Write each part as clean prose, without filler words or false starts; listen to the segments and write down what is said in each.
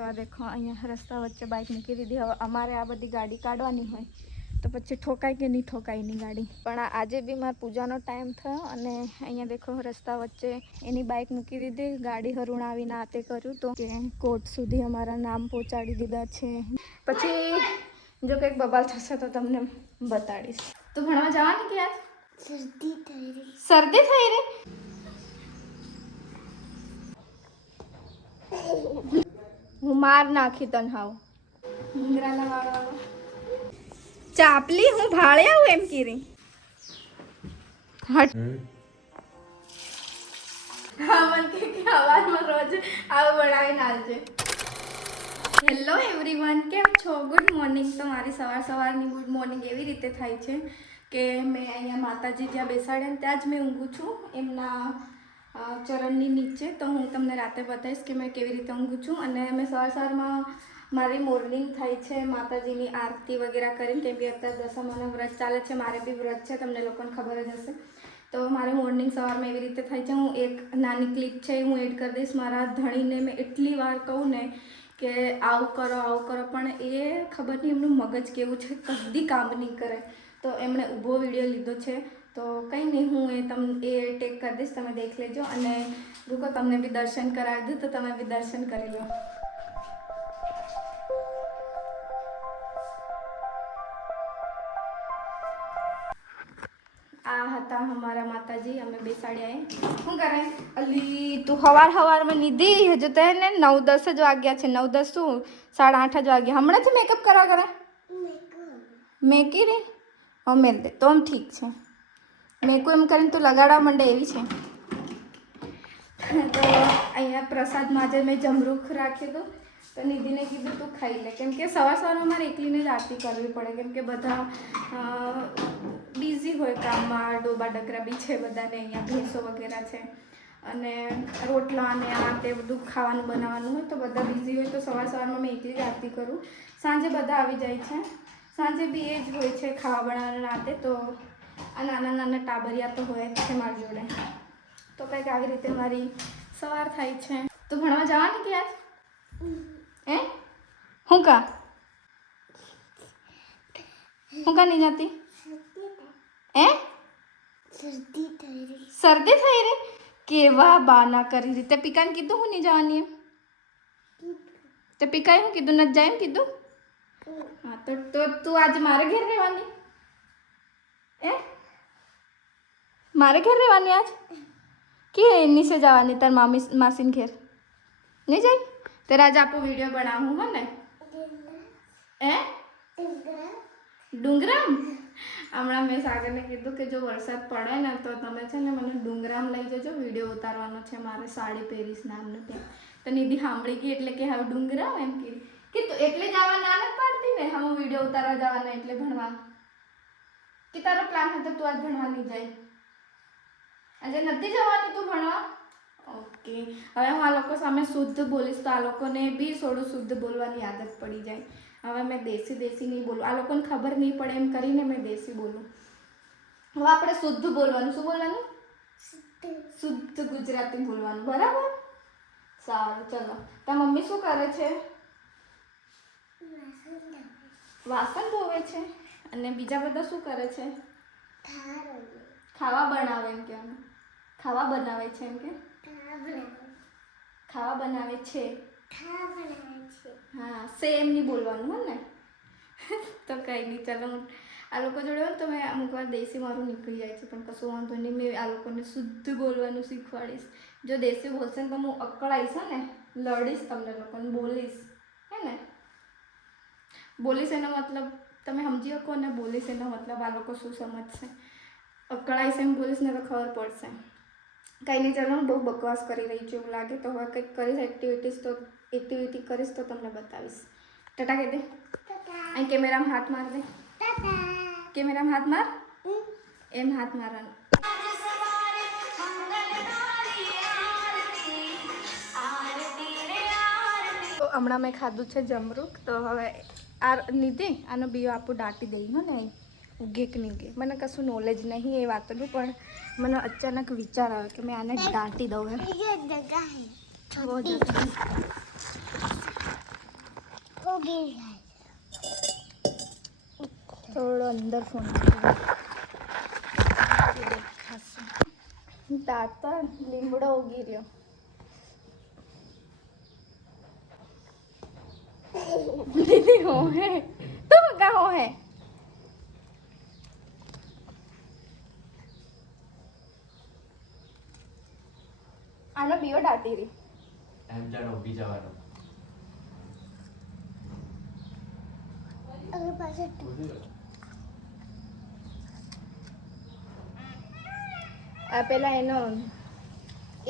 તો આ દેખો અહીંયા રસ્તા વચ્ચે બાઇક મૂકી દીધી. હવે અમારે આ બધી ગાડી કાઢવાની હોય તો પછી ઠોકાય કે નહીં ઠોકાય એની ગાડી. પણ આજે બી મારા પૂજાનો ટાઈમ થયો અને અહીંયા દેખો રસ્તા વચ્ચે એની બાઇક મૂકી દીધી. ગાડી હરુણાવીને આ તે કર્યું તો કે કોર્ટ સુધી અમારા નામ પહોંચાડી દીધા છે. પછી જો કંઈક બબાલ થશે તો તમને બતાડીશ. તું ભણવા જવાની કે યાર? શરદી થઈ રહી. શરદી થઈ રહી? હું માર નાખી તન હાવ ઇન્દ્રાના વાળા ચાપલી હું ભાળે આવું એમ કીરી હટ. હા મન કે અવાજમાં રોજ આવું બનાવીને આવજે. હેલો એવરીવન, કેમ છો? Good morning. તો મારી સવારની ગુડ મોર્નિંગ એવી રીતે થાય છે કે મેં અહીંયા માતાજી જ્યાં બેસાડ્યા ત્યાં જ મેં ઊંઘું છું, એમના ચરણની નીચે. તો હું તમને રાતે બતાવીશ કે મેં કેવી રીતે ઊંઘું છું. અને મેં સવારમાં મારી મોર્નિંગ થાય છે માતાજીની આરતી વગેરે કરીને, કેમ કે અત્યારે દશામાના વ્રત ચાલે છે. મારે બી વ્રત છે, તમને લોકોને ખબર જ હશે. તો મારે મોર્નિંગ સવારમાં એવી રીતે થાય છે. હું એક નાની ક્લિપ છે હું એડ કરી દઈશ. મારા ધણીને મેં એટલી વાર કહું ને કે આવું કરો, પણ એ ખબર નહીં એમનું મગજ કેવું છે, કદી કામ નહીં કરે. તો એમણે ઊભો વિડીયો લીધો છે. તો કંઈ નહીં, હું એ ટેક કરી દઈશ, તમે દેખ લેજો. અને રૂકો તમને બી દર્શન કરાવી દઉં તો તમે બી દર્શન કરી લો. આ હતા અમારા માતાજી, અમે બેસાડ્યા. શું કરે અલી તું? હવારમાં નીધી હજુ તો ને 9-10 જ વાગ્યા છે. 9-10 શું 8:30 જ વાગ્યા. હમણાંથી મેકઅપ કરવા કરે મેકી રે મેલ દે તો આમ ઠીક છે. મેકું એમ કરીને તું લગાડવા માંડે એવી છે. તો અહીંયા પ્રસાદમાં આજે મેં જમરૂખ રાખ્યું હતું. તો નિધિને કીધું તું ખાઈ લે, કેમ કે સવારમાં મારે એકલીને જ આરતી કરવી પડે, કેમ કે બધા બિઝી હોય કામમાં. ડોબા ડગરા બી છે બધાને, અહીંયા ભેંસો વગેરે છે અને રોટલા અને આ તે બધું ખાવાનું બનાવવાનું હોય તો બધા બિઝી હોય. તો સવારમાં મેં એકલી જ આરતી કરું. સાંજે બધા આવી જાય છે. સાંજે બી એ જ હોય છે ખાવા બનાવવાના રાતે. તો આ નાના ટાબરિયા તો હોય જ છે મારી જોડે. તો કંઈક આવી રીતે મારી સવાર થાય છે. તો ભણવા જવાની કે યાર? હું કા નહીં જતી? શરદી થઈ રહી? કેવા બાના કરી રીતે પિકાને કીધું હું નહીં જવાની એમ? તો પિકાએ હું કીધું નથી જાય એમ કીધું? હા તો તું આજે મારે ઘેર રહેવાની? મારે ઘેર રહેવાની આજ કે નીચે જવાની તાર માસીને ઘેર નહીં જાય? तेरा आज आपको वीडियो बनाऊँ है ना? डूंगराम हमारा मैं सागर ने कीधु कि जो वरसाद पड़े ने तो तमे छे ने मने डूंगराम लई जजो, विडियो उतारवानो छे मारे. साड़ी पेरीस नामने ત્યાં. તો નિધિ સાંભળી ગઈ એટલે કે હવે ડુંગરામ એમ કે તું એટલે જવા ના નથી પાડતી ને હમ વિડિયો ઉતારવા જવાના એટલે ભણવા કે તારો પ્લાન હતો તું આજ ભણવા નહીં જાય? આજે નથી જવાની તું ભણવા? ઓકે, હવે હું આ લોકો સામે શુદ્ધ બોલીશ તો આ લોકોને બી થોડું શુદ્ધ બોલવાની આદત પડી જાય. હવે મેં દેશી નહીં બોલું, આ લોકોને ખબર નહીં પડે એમ કરીને મેં દેશી બોલું. હવે આપણે શુદ્ધ બોલવાનું. શું બોલવાનું? શુદ્ધ ગુજરાતી બોલવાનું, બરાબર? સારું, ચલો. તારી મમ્મી શું કરે છે? વાસણ ધોવે છે. અને બીજા બધા શું કરે છે? ખાવા બનાવે એમ કે ખાવા બનાવે છે એમ કે ખાવા બનાવે છે. હા, સેમ નહીં બોલવાનું હો ને. તો કંઈ નહીં, ચાલો. આ લોકો જોડે હોય તો મેં અમુક વાર દેશી મારું નીકળી જાય છે, પણ કશું વાંધો નહીં. મેં આ લોકોને શુદ્ધ બોલવાનું શીખવાડીશ. જો દેશી બોલશે ને તો હું અકળાઈશ ને, લડીશ તમને લોકોને, બોલીશ હે ને. બોલીશ એનો મતલબ તમે સમજી શકો ને, બોલીશ એનો મતલબ આ લોકો શું સમજશે. અકળાઈશ એમ બોલીશ ને તો ખબર પડશે. કંઈ નહીં, ચાલો. હું બહુ બકવાસ કરી રહી છું એવું લાગે. તો હવે કંઈક કરીશ એક્ટિવિટી કરીશ તો તમને બતાવીશ. ટાટા કહી દે. અહીં કેમેરામાં હાથ માર દે. કેમેરામાં હાથ માર. એમ હાથ મારવાનો. તો હમણાં મેં ખાધું છે જમરૂખ. તો હવે આ નિધિ આનો બીજો આપું દાટી દઈ હો ને, ઉગે કે નહીં ઉગે મને કશું નોલેજ નહીં એ વાતનું, પણ મને અચાનક વિચાર આવે કે મેં આને દાટી દઉં. થોડો અંદર ફોન દાંતર લીમડો ઉગી રહ્યો. દીદી હો હે તું કા હો હે આનો બીઓ દાટી રહી એમ જાણો ઉભી જવાનો આ પેલા એનો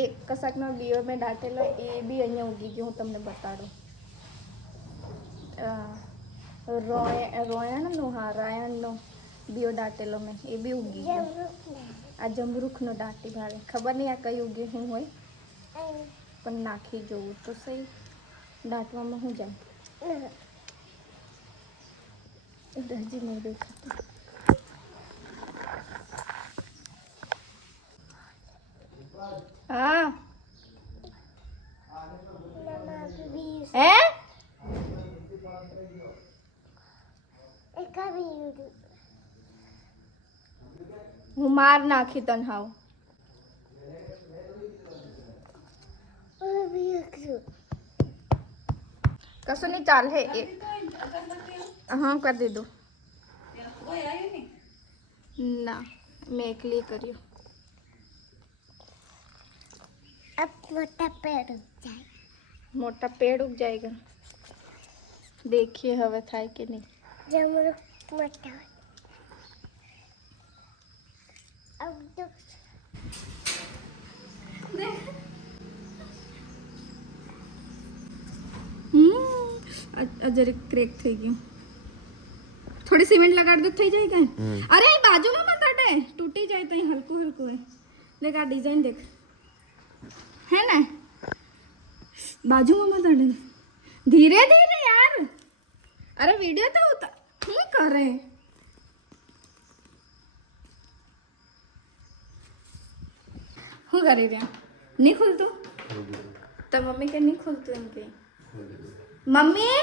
એક કશાકનો બીઓ મેં દાટેલો એ બી અહીંયા ઉગી ગયો. હું તમને બતાડું. રોયણનો હા રાયણનો બીઓ દાટેલો મેં એ બી ઉગી ગયો. આ જમરૂખનો દાટી ભાવે ખબર નહીં આ કઈ ઉગી હું હોય પણ નાખી જોવું તો સહી. દાંટવામાં શું જાય હજી નહીં દેખાતું. હા હે હું માર નાખી તન હાવ. કશું નહીં ચાલ હે હા કરી દીધું. ના મેં એકલી કર્યું. મોટા पेड़ उग जाएगा. देखिए હવે થાય કે નહીં. जरा क्रेक થઈ ગયું. થોડી સિમેન્ટ લગાડ દો થઈ જાય કે. અરે બાજુમાં મત હટે તૂટી જાય તો હલકું હલકું है. देख आ डिजाइन देख है ना बाजू में मत हटे. धीरे धीरे यार. अरे वीडियो तो नहीं कर रहे. હું કરી રહ્યા નહીં ખુલતું તો મમ્મી કે નહીં ખુલતું એમ કે મમ્મી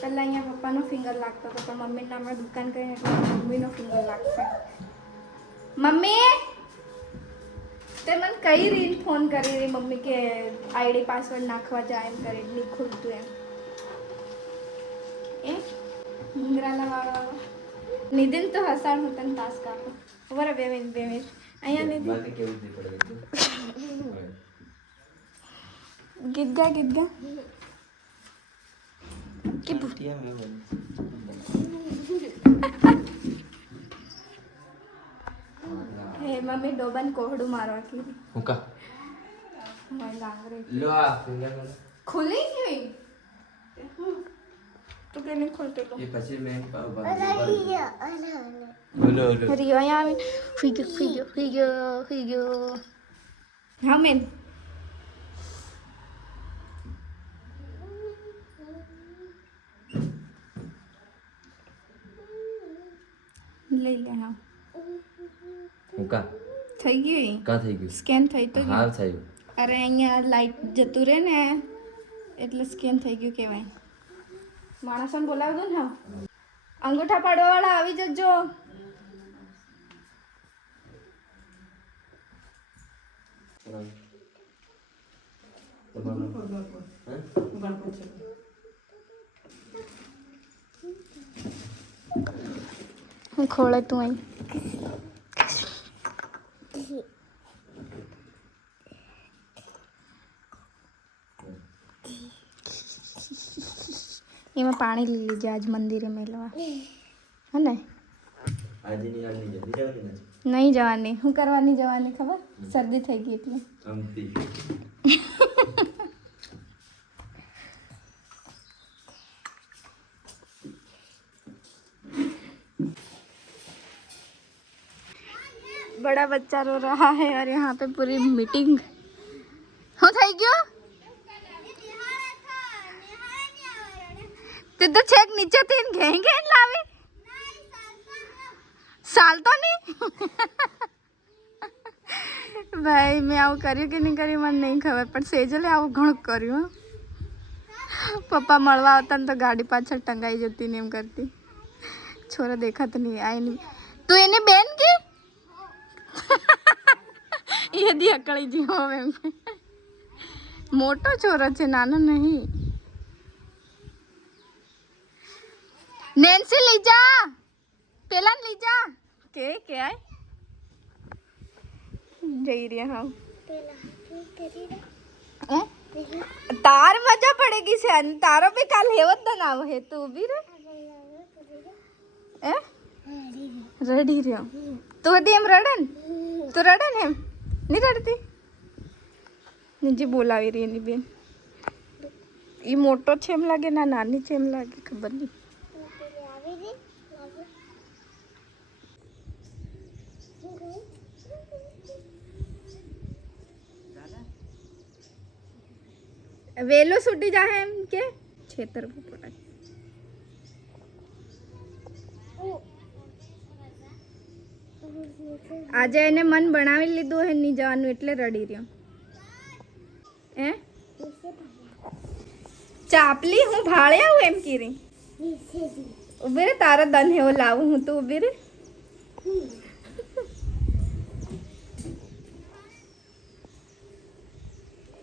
પહેલાં અહીંયા પપ્પાનો ફિંગર લાગતો હતો પણ મમ્મીને હમણાં દુકાન કરીને એટલે મમ્મીનો ફિંગર લાગશે. મમ્મી તે મને કઈ રીત ફોન કરી રહી મમ્મી કે આઈડી પાસવર્ડ નાખવા જાય એમ કરી નહીં ખુલતું એમ એ ભૂંગરાલા વાળા નિધિન તો હસાણ હું તને ટાસ્ક આપો બરાબર 2 મિનિટ અહીંયા નિધિન ગીત ગા કે હે મમ્મી ડોબન કોહડું મારવા કીધું હું કા મારી લાંગરે લો આ ફિંગર ખુલી ગઈ તો કે નહીં ખુલતું એ પછી મેં રિયો અહીંયા આવી ફિગર હા મેન લઈ લે હા હું કા થઈ ગયું કા થઈ ગયું સ્કેન થઈ તો હા થયું. અરે અહીંયા લાઈટ જતું રહે ને એટલે સ્કેન થઈ ગયું કહેવાય. માણસોને બોલાવી દો ને હા અંગૂઠા પાડવાવાળા આવી જજો. હું ખોળે તું અહીં એમાં પાણી લઈ લીજે આજ મંદિરે મેલવા હે ને. નહીં જવાની શું કરવાની જવાની ખબર શરદી થઈ ગઈ એટલે बड़ा बच्चा रो रहा है और यहाँ पे पूरी मीटिंग हो થઈ ગયો. તે તો છેક નીચે થી ઘેં ઘેં લાવે સાલ તો નહીં. ભાઈ મેં આવું કર્યું કે નહીં કર્યું મને નહીં ખબર પણ સેજલે આવું ઘણું કર્યું. પપ્પા મળવા આવતા ને તો ગાડી પાછળ ટંગાઈ જતી ને એમ કરતી. છોરા દેખાતો નહીં આય નહીં. તું એને બેન કે એ દી અકળી જી હવે એમ કે. મોટો છોરો છે નાનો નહીં. નેન્સી લઈ જા પેલા લઈ જા કે આય જઈ રહ્યા હા. તાર મજા પડેગી છે અને તારો બી કાલ હેવત ના નાવ હે તું ઉભી રે એ રડી રહ્યો તું હતી એમ રડે ને તું રડે ને એમ નહીં રડતી નીચે બોલાવી રહી એની બેન. એ મોટો છે એમ લાગે ના નાની છે એમ લાગે ખબર નહીં. વેલો છૂટી જાય એમ કે છેતર પડાય. આજે એને મન બનાવી લીધું હે નહીં જવાનું એટલે રડી રહ્યો. એ ચાપલી હું ભાળે આવું એમ કીરી ઉભી રે તારા દન હેવો લાવું હું તું ઉભી રે.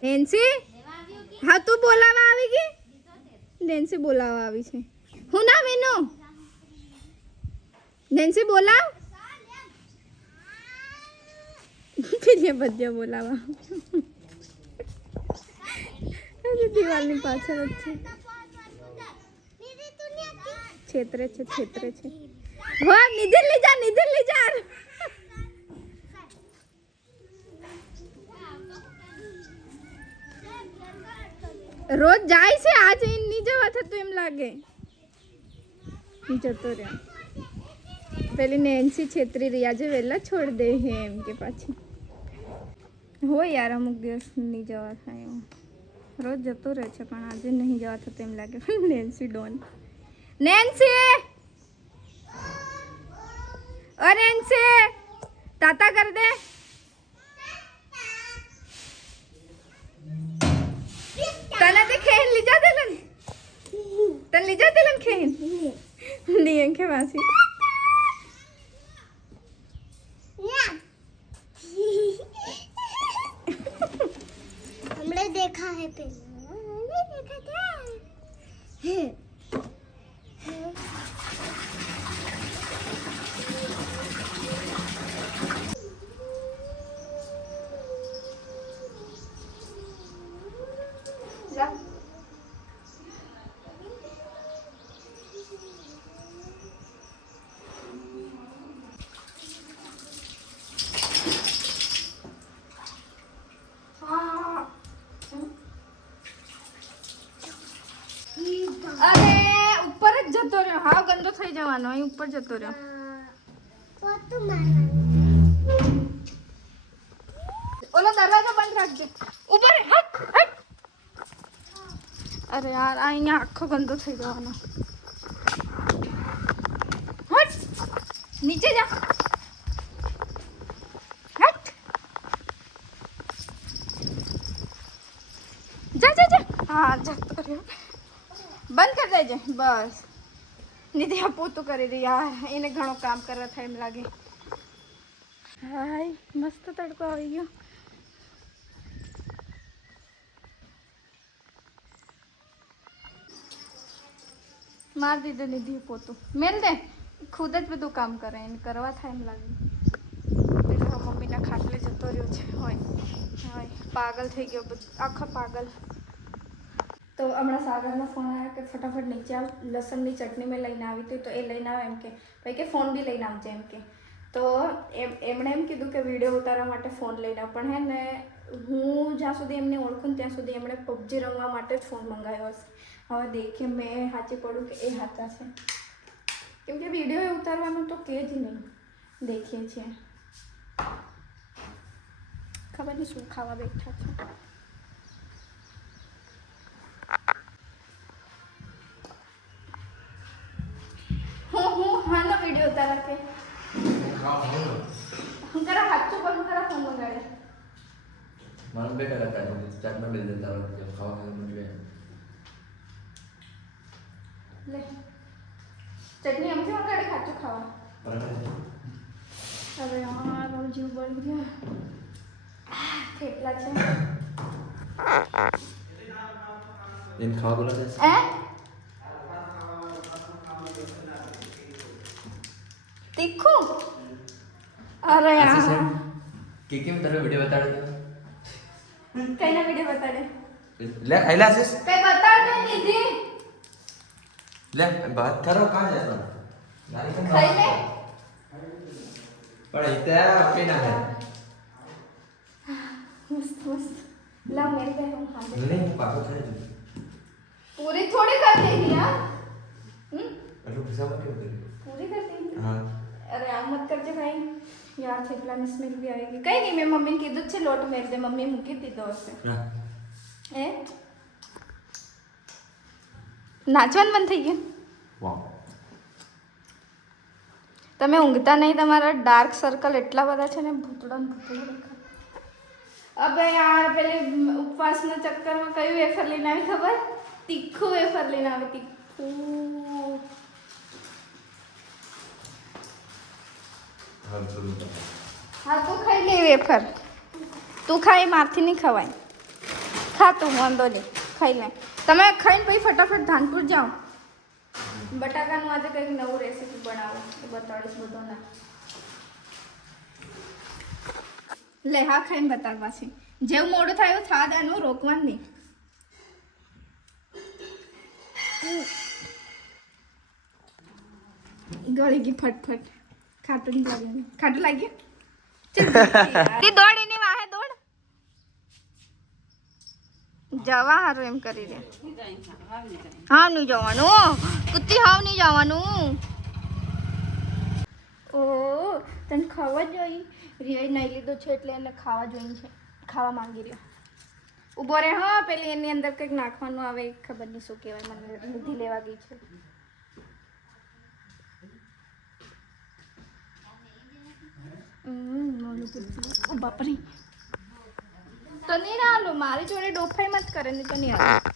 નેન્સી હા તું બોલાવા આવી ગઈ. નેન્સી બોલાવા આવી છે. હું ના વિનો નેન્સી બોલાવ फिर बच्चा बोलावा દિવાલની પાછળ જ છે. છેતરે છે હો નિધર લઈ જા રોજ જાય છે આજ નહીં જવા થતું એમ લાગે. જતો રહ્યો. પેલી નેન્સી છેતરી રહી આજે વહેલા છોડ દે હે એમ કે પાછી હોય યાર અમુક દિવસ નહીં જવા થાય એવું. રોજ જતો રહે છે પણ આજે નહીં જવા થતું એમ લાગે. નેન્સી ડોન નેન્સી ઓ નેન્સી તાતા કર દે. તને તે ખેન લીજા દેલન તને લીજા દેલન ખેન નહીં કે વાસી हमने देखा है पहले देखा था અરે ઉપર જ જતો રહ્યો. હાવ ગંદો થઈ જવાનો. અહીં ઉપર જતો રહ્યો. ઓલો દરવાજો બંધ રાખજો. ઉપર હટ. અરે યાર અહીંયા આખો ગંદો થઈ જવાનો. હટ નીચે જા. હટ જા. હા જતો રહ્યો. બંધ કરી દેજે બસ. નિધિ આ પોતું કરી રહી યાર. એને ઘણું કામ કરવા થાય એમ લાગે. હાય મસ્ત તડકો આવી ગયો. માર દીધે નિધિ પોતું મેલ દે. ખુદ જ બધું કામ કરે એને કરવા થાય એમ લાગે. એટલે મમ્મીના ખાટલે જતો રહ્યો છે. હોય પાગલ થઈ ગયો આખો પાગલ. તો હમણાં સાગરનો ફોન આવ્યો કે ફટાફટ નીચે આવ લસણની ચટણી મેં લઈને આવી હતી તો એ લઈને આવે એમ કે ભાઈ કે ફોન બી લઈને આવજે એમ કે. તો એમણે એમ કીધું કે વિડીયો ઉતારવા માટે ફોન લઈને આવ. પણ હે ને હું જ્યાં સુધી એમને ઓળખું ત્યાં સુધી એમણે પબજી રમવા માટે જ ફોન મંગાવ્યો હશે. હવે દેખીએ મેં સાચી પડું કે એ સાચા છે કેમ કે વિડીયો ઉતારવાનું તો કે જ નહીં. દેખીએ છીએ ખબર નહીં શું ખાવા બેઠા છે. હું હાનો વિડીયો ઉતારા કે હું કરા હાચું પણ કરા ફોન મંગાડે મને બેટા કરતા ચાટ માં લઈ જતા હોય ખાવા ખાવા મને લે ચટણી આમથી વગાડે ખાતું ખાવા હવે યાર જીવ બળી ગયા થેપલા છે इन खावा बोला था એ તીખું અરે યાર केम तारे वीडियो बता दे કઈના વિડિયો બતાડે ले आइला आशीष કઈ બતાડ નહીં નિધિ ले बात करो कहां जाता ખાઈ લે पर इतना अपने ना है મસ્ત મસ્ત લા મેરે पे हम खा ले नहीं पापा खाए जो पूरी थोड़ी कर देगी यार अरे गुस्सा मत क्यों कर पूरी कर देगी हां अरे आग मत करजे भाई यार थेपला में स्मेल भी आएगी कहीं नहीं मैं मम्मी की दूध से लोट मेर दे मम्मी मुकी दी दो से हां ए નાચવાનું બંધ થઈ ગયું वाह તમે ઊંઘતા નહીં તમારા ડાર્ક સર્કલ એટલા બધા છે ને ભૂતડા ભૂતડા દેખાય અબે યાર પેલે ઉપવાસના ચક્કરમાં કયું વેફર લઈને આવી ખબર તીખું વેફર લઈને આવી તીખું હા તું ખાઈ લે વેફર તું ખાઈ મારથી નહીં ખવાય ખા તું વાંધો નહીં ખાઈ લે તમે ખાઈને પછી ફટાફટ ધાનપુર જાઓ બટાકાનું આજે કંઈક નવું રેસીપી બનાવો એ બતાડીશ બધો ના લે હા ખાઈને બતાવ પાછી જેવું મોડું થાય એવું થવા દેવાનું રોકવાનું નહીં ગળી ગઈ ફટફટ ખાટું નહીં લાગ્યું ખાટું લાગ્યું દોડ એની વાહે દોડ જવા હારું એમ કરી દે હા નહીં જવાનું કુત્તી હાવ નહીં જવાનું ઓ તને ખાવા જોઈ રિયાઈ નહીં લીધું છે એટલે એને ખાવા જોઈને છે ખાવા માંગી રહ્યો ઊભો રહે હા પેલી એની અંદર કંઈક નાખવાનું આવે ખબર નહીં શું કહેવાય મને લીધી લેવા ગઈ છે બાપરે તો નહીં આલો મારી જોડે ડોફાઈ મત કરે ને તો નહીં આલો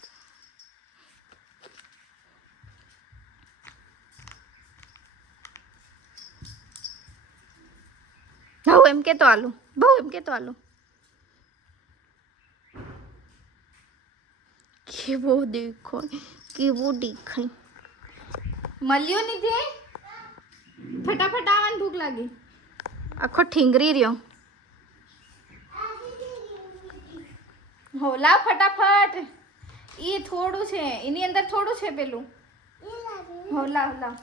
બહુ એમ કે તો આલુ બહુ એમ કે તો આલુ કેવો દેખો કેવો દેખાય મળ્યો નથી ફટાફટ આવવાની ભૂખ લાગી આખો ઠીંગરી રહ્યો હો લાવ ફટાફટ એ થોડું છે એની અંદર થોડું છે પેલું હો લાવ લાવ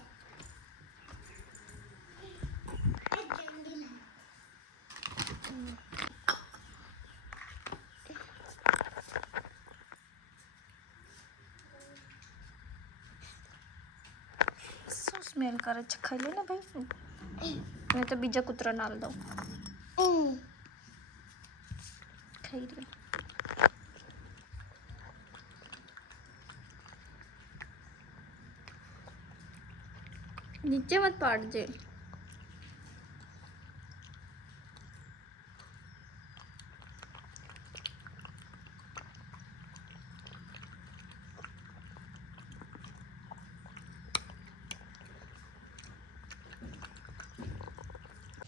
શું સ્મેલ કરે છે ખાઈ લે ને ભાઈ મેં તો બીજા કૂતરા નાલ દઉં ખાઈ રહ્યો નીચે મત પાડજે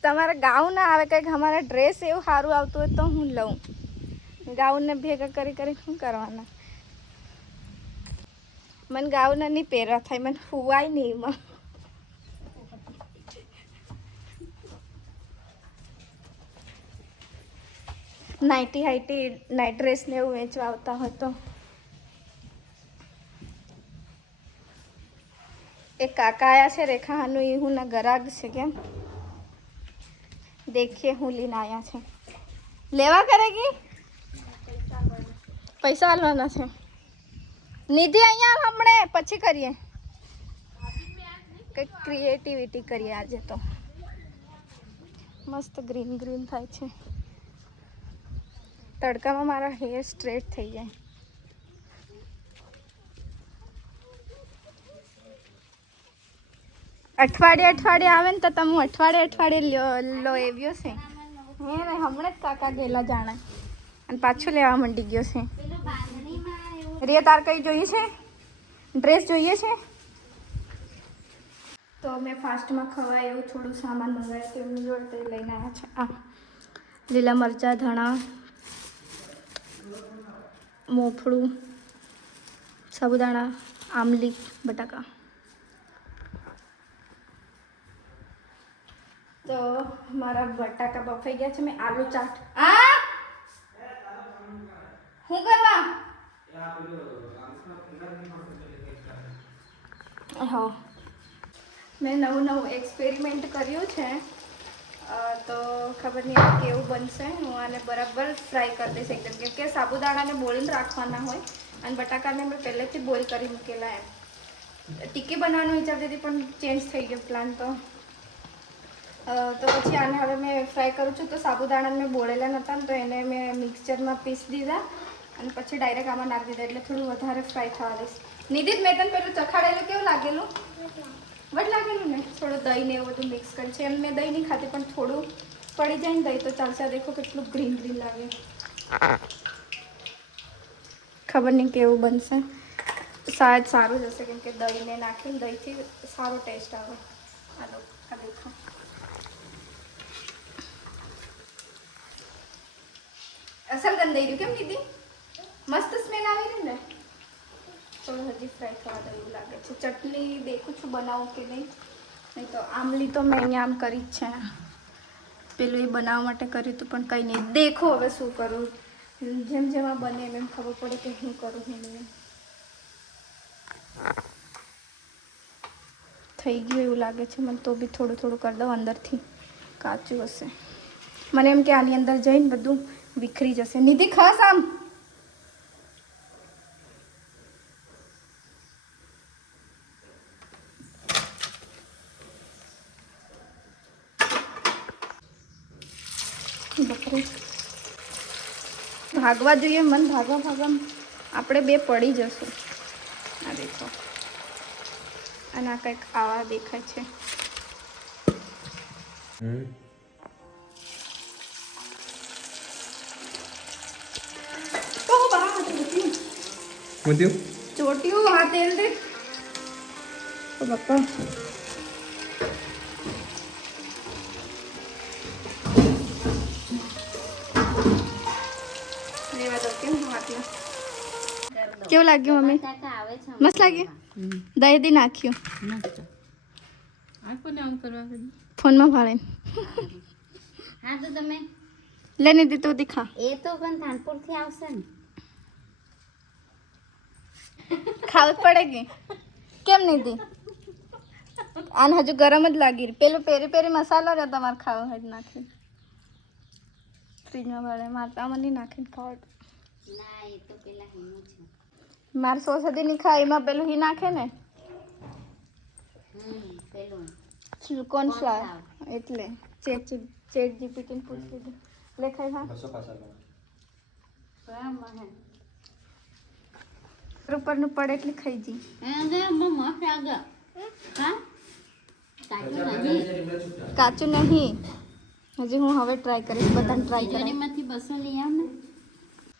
તમારા ગાઉન ના આવે કંઈક અમારા ડ્રેસ એવું સારું આવતું હોય તો હું લઉં ગાઉનને ભેગા કરી કરી શું કરવાના મને ગાઉન નહીં પહેરવા થાય મને હુવાય નહીં એમાં નાઇટી હાઈટી નાઇટ ડ્રેસ ને એવું વેચવા આવતા હોય તો એક કાકા આયા છે રેખાનું એ હું ના ગરાગ છે કેમ देखिए હું લઈને આયા છે લેવા કરેગી પૈસા આલવાના છે નિધિ અહીંયા હમણે પછી કરીએ કંઈક ક્રિએટિવિટી કરીએ આજે તો મસ્ત ગ્રીન ગ્રીન થાય છે તડકામાં મારા હેર સ્ટ્રેટ થઈ જાય અઠવાડિયે આવે ને તો તમે અઠવાડિયે લો આવ્યો છે હે ને હમણાં જ કાકા ગયેલા જાણે અને પાછું લેવા માંડી ગયો છે રિયા તાર કઈ જોઈએ છે ડ્રેસ જોઈએ છે તો મેં ફાસ્ટમાં ખવાય એવું થોડું સામાન મંગાવ્યું તો એમની જોડે તે લઈને આવ્યા છે. આ લીલા મરચાં, ધાણા, મોફળું, સાબુદાણા, આમલી, બટાકા. તો મારા બટાકા બફાઈ ગયા છે. મેં આલુ ચાટ શું કરવા હા મેં નવું એક્સપેરિમેન્ટ કર્યું છે. તો ખબર નહીં હવે કેવું બનશે. હું આને બરાબર ફ્રાય કરી દઈશ એકદમ, કેમ કે સાબુદાણાને બોળીને રાખવાના હોય અને બટાકાને મેં પહેલેથી બોઇલ કરી મૂકેલા એમ. ટિક્કી બનાવવાનું વિચારતી હતી પણ ચેન્જ થઈ ગયો પ્લાન. તો પછી આને હવે મેં ફ્રાય કરું છું. તો સાબુદાણા મેં બોળેલા નહોતા ને તો એને મેં મિક્સચરમાં પીસ દીધા અને પછી ડાયરેક્ટ આમાં નાખી દીધા, એટલે થોડું વધારે ફ્રાય થવા દઈશ. નિધિત મેં તને પેલું ચખાડેલું કેવું લાગેલું? વટ લાગેલું ને? થોડું દહીં ને એવું બધું મિક્સ કરી છે. એમ મેં દહીં નહીં ખાતી પણ થોડું પડી જાય ને દહીં તો ચાલશે. દેખો કેટલું ગ્રીન ગ્રીન લાગે. ખબર નહીં કેવું બનશે. શાયદ સારું જ હશે કેમ કે દહીંને નાખીને દહીંથી સારો ટેસ્ટ આવે. હાલો આ દેખો. અસલ ગંધાઈ રહ્યું કેમ દીદી? મસ્ત સ્મેલ આવી રહી ને. તો હજી ફ્રાય થવા દે એવું લાગે છે. ચટણી દેખું છું બનાવું કે નહીં. નહીં તો આમલી તો મેં અહીંયા આમ કરી જ છે. પેલું એ બનાવવા માટે કર્યું હતું પણ કંઈ નહીં. દેખો હવે શું કરું. જેમ જેમ આ બને એમ ખબર પડે કે શું કરું હું નહીં. થઈ ગયું એવું લાગે છે મને. તો બી થોડું થોડું કરી દઉં. અંદરથી કાચું હશે. મને એમ કે આની અંદર જઈને બધું વિખરી જશે. નિધિ ખાસ આમ બપરે ભાગવા જોઈએ. મન ભાગવા આપણે બે પડી જશું. આ દેખો અને આ કંઈક આવા દેખાય છે. ચોટ્યું આ તેલ દે. ઓ બાપા રેવા દો. કેમ હાથમાં કેવું લાગ્યું મમ્મી? મસ્ત લાગ્યું. દહીં દી નાખ્યું ફોનમાં ભાળે. હા તો તમે લે નીધી તું દીખા. એ તો પણ કાનપુર થી આવશે ને. ખાવું પડે કે કેમ નીધી? આને હજુ ગરમ જ લાગી. પેલું પેરી પેરી મસાલો રહ્યો તમારે ખાવો હોય નાખી ફ્રીજમાં ભરે. મારતામાં નહીં નાખીને ખાવ. ના એ તો પેલા હિમું છે. મારે સોસ હતી નહીં ખાય. એમાં પેલું હી નાખે ને પેલું કોર્નફ્લાવર. એટલે ચેટ જીપીટી પૂછી લીધું. લેખાય હા ઉપરનું પડે એટલે ખાઈ જી. કાચું નહીં. હજી હું હવે ટ્રાય કરીશ. બધાને ટ્રાય કરી. માંથી 200 લઈ આવ ને.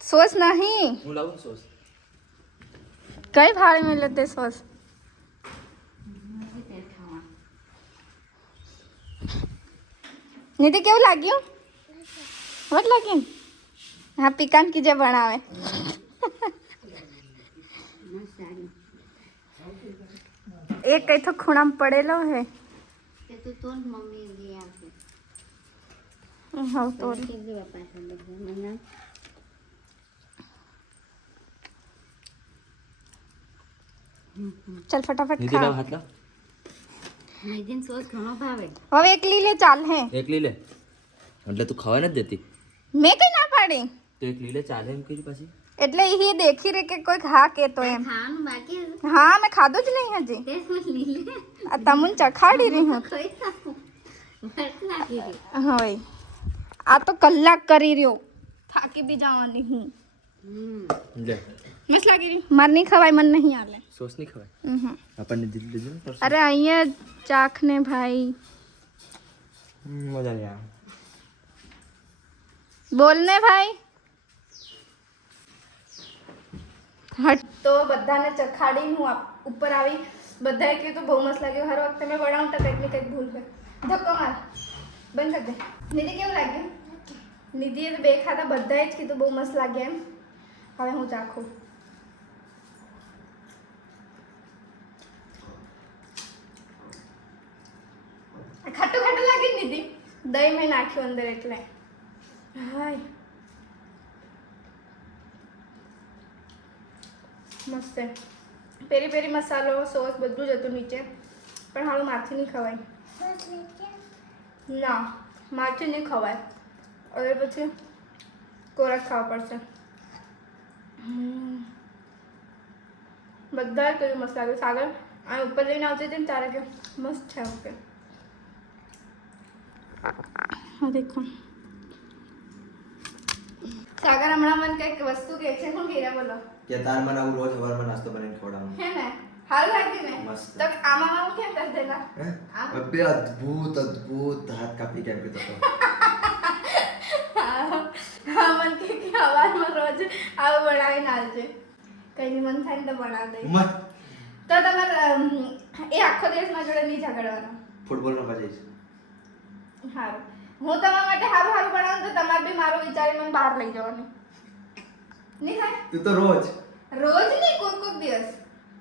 સોસ નહીં. હું લાવું સોસ. કઈ ભાડે મળે તે સોસ? નીતિ કેવું લાગ્યું? વટ લાગ્યું? હા પિકાન કી જે બનાવે. એક કઈ તો ખૂણામાં પડેલો હે. તે તો તોર મમ્મી લઈ આવશે. હા તો કે જે બાપા છે મને ચલ ફટાફટ નીતિ લાવ ખા. હાથ લાવ. નિધિન સોસ ઘણો ભાવે. હવે એક લીલે ચાલ હે. એક લઈ લે. એટલે તું ખાવા નથી દેતી. મેં કઈ ના પાડી. તો એક લઈ લે ચાલે એમ કીધું પછી. એટલે એ દેખી રે કે કોઈ હા કેતો એમ. ખાવાનું બાકી હતું. હા મેં ખાધું જ નહીં હજી. તે સોસ લઈ લે. આ તમુન ચખાડી રહી હું. કોઈ નાખું. બસ નાખી દે. હવે આ તો કલાક કરી રહ્યો. થાકી બી જવાની હું. લે મસ્ત લાગી રહી. મારે નહીં ખવાય. મને નહીં આલે. સોસ નહીં ખવાય. હમ. આપણને દીધી લીધું ને પરસોં. અરે અહીંયા ચાખ ને ભાઈ. મજા નહીં આવે. બોલ ને ભાઈ. તો બધાને ચખાડી હું ઉપર આવી. બધાએ કીધું બહુ મસ્ત લાગ્યું. હર વખતે મેં બનાવતા કંઈક ને કંઈક ભૂલ હોય. ધક્કો માર, બંધ કરી દે. નિધિ કેવું લાગ્યું? નિધિએ તો 2 ખાધા, બધાએ જ કીધું બહુ મસ્ત લાગ્યા એમ. હવે હું ચાખું. ખાટું ખાટું લાગે ને નિધિ? દહીં મેં નાખ્યું અંદર એટલે. હાય મસ્ત છે. પેરી પેરી મસાલો, સોસ બધું જ હતું નીચે, પણ હાલું મારથી નહીં ખવાય. ના, મારથી નહીં ખવાય. હવે પછી કોરક ખાવા પડશે. બધા કહ્યું મસ્ત લાગ્યું. સાગર આ ઉપર લઈને આવતી હતી ને તારે કે મસ્ત છે. ઓકે હા દેખો સાગર હમણાં મને કંઈક વસ્તુ કહે છે. શું કહે બોલો? કે તાર મને આવું રોજ સવારમાં નાસ્તો બનાવીને ખવડાવવાનો. હે ને? હાલ લાગ્યું ને? મસ્ત. તો આમાં હું કેમ કરી દેલા? હે? આમ? અબે અદ્ભુત હાથ કાપી કેમ કીધો તો. હા મને કે સવારમાં રોજ આવું બનાવીને આવજે. કંઈ મન થાય ને તો બનાવી દઈ. મત તો તમારે એ આખો દિવસ મારા જોડે નહીં ઝઘડવાનો. ફૂટબોલમાં જઈશ. સારું, હું તમારા માટે સારું સારું બનાવું તો તમારે બી મારું વિચારી મને બહાર લઈ જવાનું નહીં થાય? તું તો રોજ રોજ નહીં, કોઈક દિવસ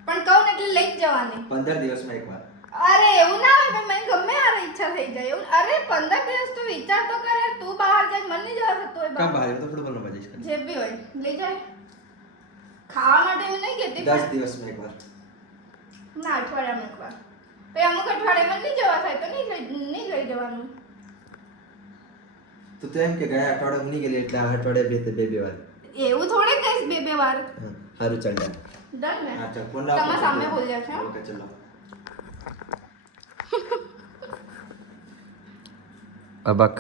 પણ કહું ને એટલે લઈ જ જવાની. 15 દિવસમાં એકવાર. અરે એવું ના હોય, મને ગમે યાર ઈચ્છા થઈ જાય એવું. અરે 15 દિવસ તું વિચાર તો કરે. તું બહાર જાય મને નહીં જવા થતું હોય કામ બહાર. બહાર તો ફૂટબોલમાં જઈશ. જે બી હોય લઈ જાય. ખાવા માટે એવું નહીં કહેતી 10 દિવસમાં એકવાર. ના, અઠવાડિયામાં એકવાર. પછી અમુક અઠવાડિયામાં નહીં જવા થાય તો નહીં લઈ જવાનું. તું તો એમ કે ગયા અઠવાડિયે હું નહીં ગયેલી એટલે આ અઠવાડિયે બે વાર. એવું થોડે કહીશ 2 વાર. સારું ચાલ જા. ડન ને? હા ચાલ ફોન તમારા સામે બોલ્યા છે. ઓકે ચલો. અબક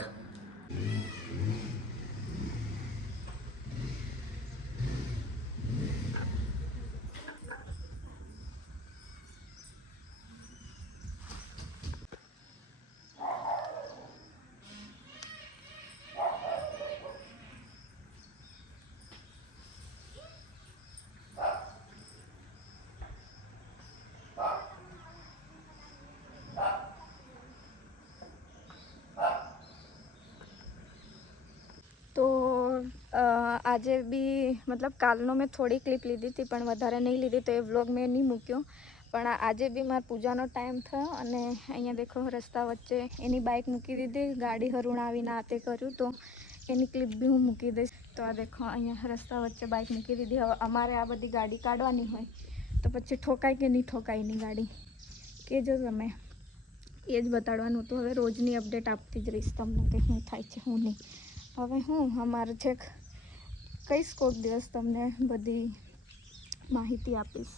તો આજે બી મતલબ કાલનો મેં થોડી ક્લિપ લીધી હતી પણ વધારે નહીં લીધી તો એ વ્લોગ મેં નહીં મૂક્યો. પણ આજે બી મારા પૂજાનો ટાઈમ થયો અને અહીંયા દેખો રસ્તા વચ્ચે એની બાઇક મૂકી દીધી. ગાડી હરુણાવીને આ તે કર્યું તો એની ક્લિપ બી હું મૂકી દઈશ. તો આ દેખો અહીંયા રસ્તા વચ્ચે બાઇક મૂકી દીધી. હવે અમારે આ બધી ગાડી કાઢવાની હોય તો પછી ઠોકાય કે નહીં ઠોકાય એની ગાડી કહેજો તમે. એ જ બતાડવાનું હતું. હવે રોજની અપડેટ આપતી જ રહીશ તમને કે શું થાય છે શું નહીં. હવે હું અમારે છેક કઈશ કોઈક દિવસ તમને બધી માહિતી આપીશ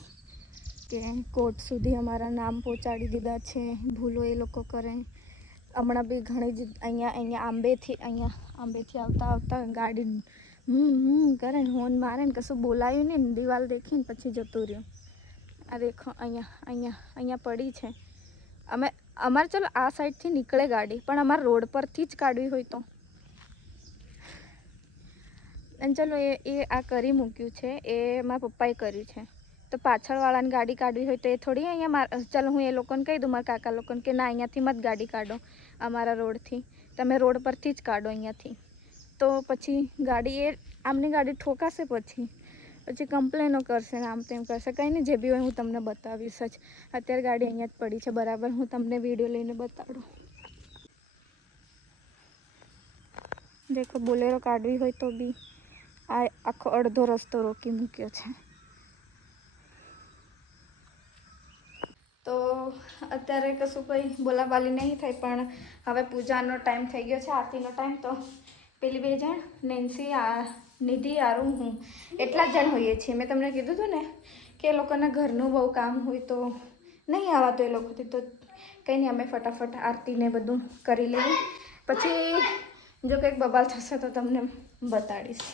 કે કોર્ટ સુધી અમારા નામ પહોંચાડી દીધા છે. ભૂલો એ લોકો કરે. હમણાં બી ઘણી જ અહીંયા આંબેથી આવતા ગાડી કરે ને હોર્ન મારે ને કશું બોલાયું નહીં ને દિવાલ દેખીને પછી જતું રહ્યું. આ દેખો અહીંયા પડી છે. અમારે ચલો આ સાઈડથી નીકળે ગાડી પણ અમારે રોડ પરથી જ કાઢવી હોય તો અને ચલો એ આ કરી મૂક્યું છે એ મારા પપ્પાએ કર્યું છે તો પાછળવાળાને ગાડી કાઢવી હોય તો એ થોડી અહીંયા ચાલો હું એ લોકોને કહી દઉં મારા કાકા લોકોને કે ના અહીંયાથી મત ગાડી કાઢો અમારા રોડથી, તમે રોડ પરથી જ કાઢો અહીંયાથી. તો પછી ગાડી આમની ગાડી ઠોકાશે પછી કમ્પ્લેનો કરશે ને આમ તેમ કરશે. કંઈ નહીં, જે બી હોય હું તમને બતાવીશ જ. અત્યારે ગાડી અહીંયા જ પડી છે બરાબર. હું તમને વિડીયો લઈને બતાડું. દેખો બોલેરો કાઢવી હોય તો બી આ આખો અડધો રસ્તો રોકી મૂક્યો છે. તો અત્યારે કશું કંઈ બોલાબાલી નહીં થઈ પણ હવે પૂજાનો ટાઈમ થઈ ગયો છે, આરતીનો ટાઈમ. તો પેલી 2 જણ નેન્સી નિધિ આરું હું એટલા જ જણ હોઈએ છીએ. મેં તમને કીધું હતું ને કે એ લોકોના ઘરનું બહુ કામ હોય તો નહીં આવતું એ લોકોથી. તો કંઈ નહીં, અમે ફટાફટ આરતીને બધું કરી લઈએ. પછી જો કંઈક બબાલ થશે તો તમને બતાડીશ.